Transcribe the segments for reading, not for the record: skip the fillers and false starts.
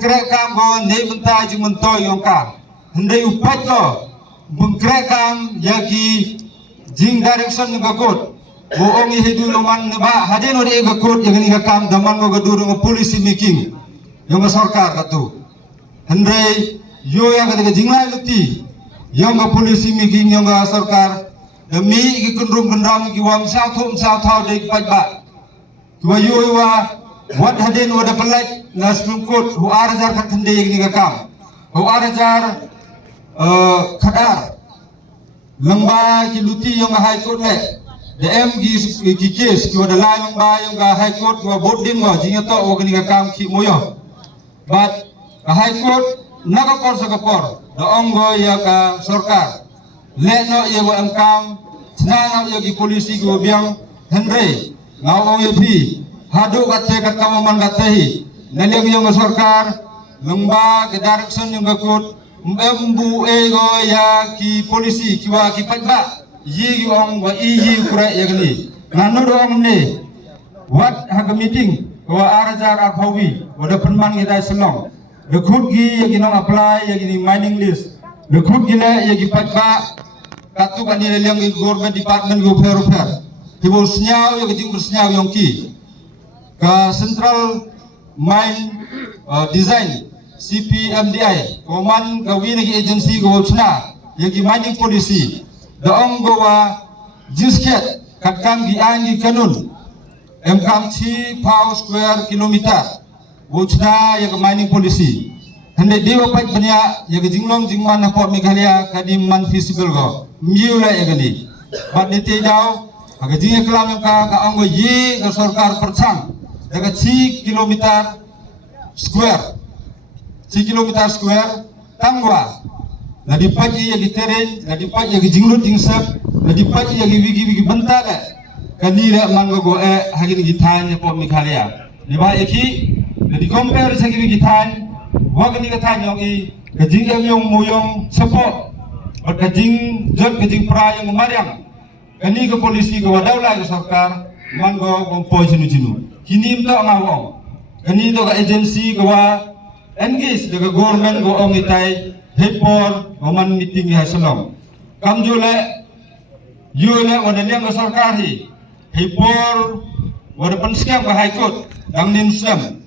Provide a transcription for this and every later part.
bengkrekam go ne bentai jing mentoy yongka hendai upat go bengkrekam yaki jing direction nga kot boong ihidu loman ba hadin ori ga kot yang ni kam daman go gaduru ngo polisi making yang sarkar katu hendai yo yang ga jinglai luti yang ga polisi making yang ga sarkar demi gi kunrum kendram gi wam sa thau de pajba kiwa yo wa wat hadin wada pelaj na Supreme Court hu arajar kat hende yang ni ga kam hu arajar khadar lamba ki luti yang high court le de em gi case ki wada lai lamba yang ga high court wa bodin wa jinga to wa ni ga kam ki moyo but high court naga kor sa kapor do ongo ya ka sarkar le no ye wa am kam snana ye gi polisi go biang henry ngau ye pi hadu kate kat kamaman katehi naleng yang sarkar lamba ke direction yang ga court mbu ego ya ki polisi kiwa ki pajba yi ong wa yi kura yagni nanu dong ne what haga meeting wa arajar akhawi wada penman kita selong the khut gi yagi nang apply yagi mining list the khut gi le yagi pajba katu kan ni leng government department go fair tibo snyao yagi jing snyao yong ki ka central mine design CPMDI koman gawi nagi agency go chna yagi mining policy the ongowa jisket katkam gi angi kanun mkam 3 square kilometer go chna yagi mining policy hande dewa pat banya yagi jinglong jingman port Meghalaya kadim man feasible go miula yagi bat nete daw aga jinga kelam ka ongo ye ga sarkar perchang daga 3 kilometer square 3 kilometer square tangwa la di paji yagi terrain la di paji yagi jinglut jingsap la di paji yagi wigi bentala kanira mango go hagin gitan po Meghalaya ni ba eki la di compare sa wigi gitan wagani gitan yong i kajing yong moyong sapo at kajing jot kajing pra yang mariam kani ko polisi go wadawla ga sarkar mango go poison jinu hinim to ngawong kani to ga agency go engage dengan government go ong itai hepor goman meeting ha salong kamjule yule wada liang ga sarkar hi hepor wada pensiam ga high court dang nin sam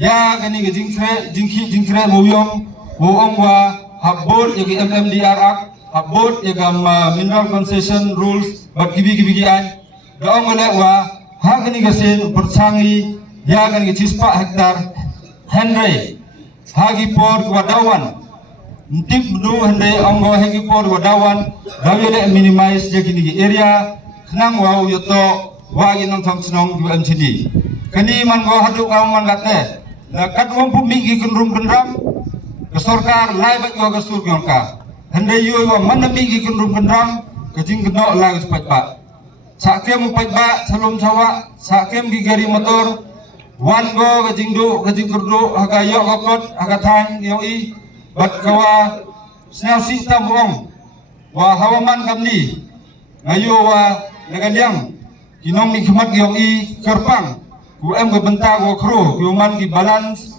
ya gani ga jingkre moyong go ong wa habot yagi MMDR act habot yagam mineral concession rules bat gibi an ga ong le wa ha gani ga sen persangi ya gani ga cispa hektar henry hagi por wadawan ntip du hande ongo hagi por wadawan dawele minimize jekini area nang wau yoto wagi nang thamsnong UMCD kani man go hadu kaum man gate la kadwom pu mingi kunrum kendram ke sarkar lai bat go gasur gyongka hande yu wa man mingi kunrum kendram kejing keno la cepat pak sakem pajba salom sawa sakem gi gari motor wan go kajing kurdu haga yo kokot haga tan yo i bat kawa snau sistem wong wa hawaman kamni ngayo wa nagaliang kinong ni khmat yo i kerpang ku em go benta go kro ku man ki balance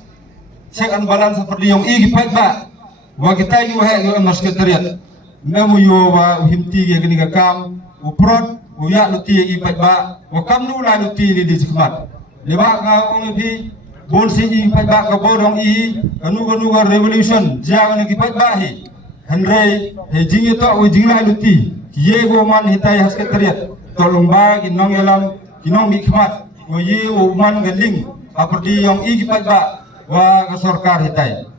check and balance seperti yo i ki pajba wa kita yu he yo mas sekretariat memu yo wa himti ge gini ga kam uprot uya luti i pajba wa kamnu la luti di khmat leba ka ong pi bon si i pajba ka borong i kanu ga revolution jangan ki pajba hi henry he jingi to o jingla luti ye go man hitai hasketariat tolong ba kinong yalam kinong mikmat o ye o man galing aperti yang i ki pajba wa ka sarkar hitai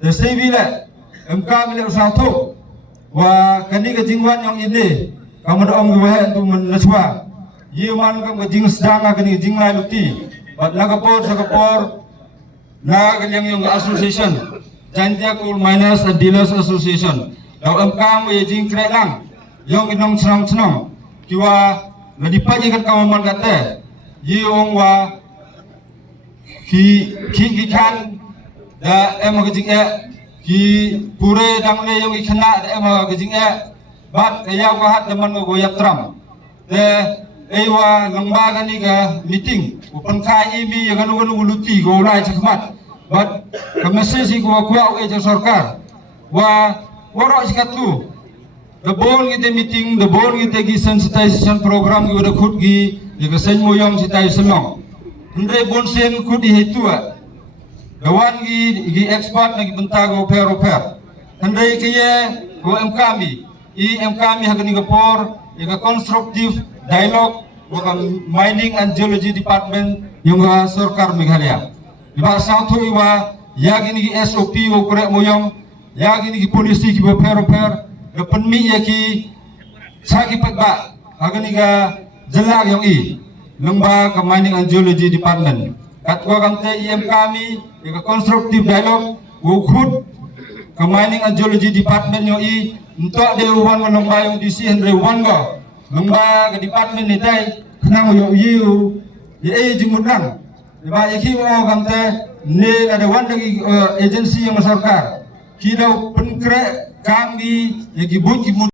de sebile mk bile usauto wa kani ga jingwan yang ide kamad ong go he tu menaswa ye man kam ga jing sedang kani jingla luti bat nagapor na kanyang yung association Jantia Coal Miners and Dealers Association daw kam ye jing kre lang yung inong senong kiwa nadipaji kat kamaman kate yung wa ki kan da em ga jing ki pure dang le yung ikhana da em ga jing bat kaya ko hat man go yatram de ewa lamba gani ga meeting upan kai mi ya ganu luti go lai chakmat but kamesesi ko kuwa e sarkar wa waro iskatu the bol ngite meeting the bol ngite gi sensitization program gi wada khut gi ye sen moyong sitai selong ndre bonsen khut di hitua dawan gi expert nagi bentago per ndre kiye ko mkami mkami hagani gapor ye constructive dialogue wa mining and geology department yung sarkar Meghalaya iba satu iwa yagini gi SOP wo korek moyong yagini gi polisi gi per the penmi yaki saki patba agani ga jelag yang lembah ke mining and geology department katwa kamte kami ga constructive dialogue wo khut ke mining and geology department yo untuk de wan lembah yang disi andre wan go lembah ke department ni dai nang yo ye jimudang ba yaki wo kamte ne ada wan dari agensi yang sarkar kidau penkre kami yaki buki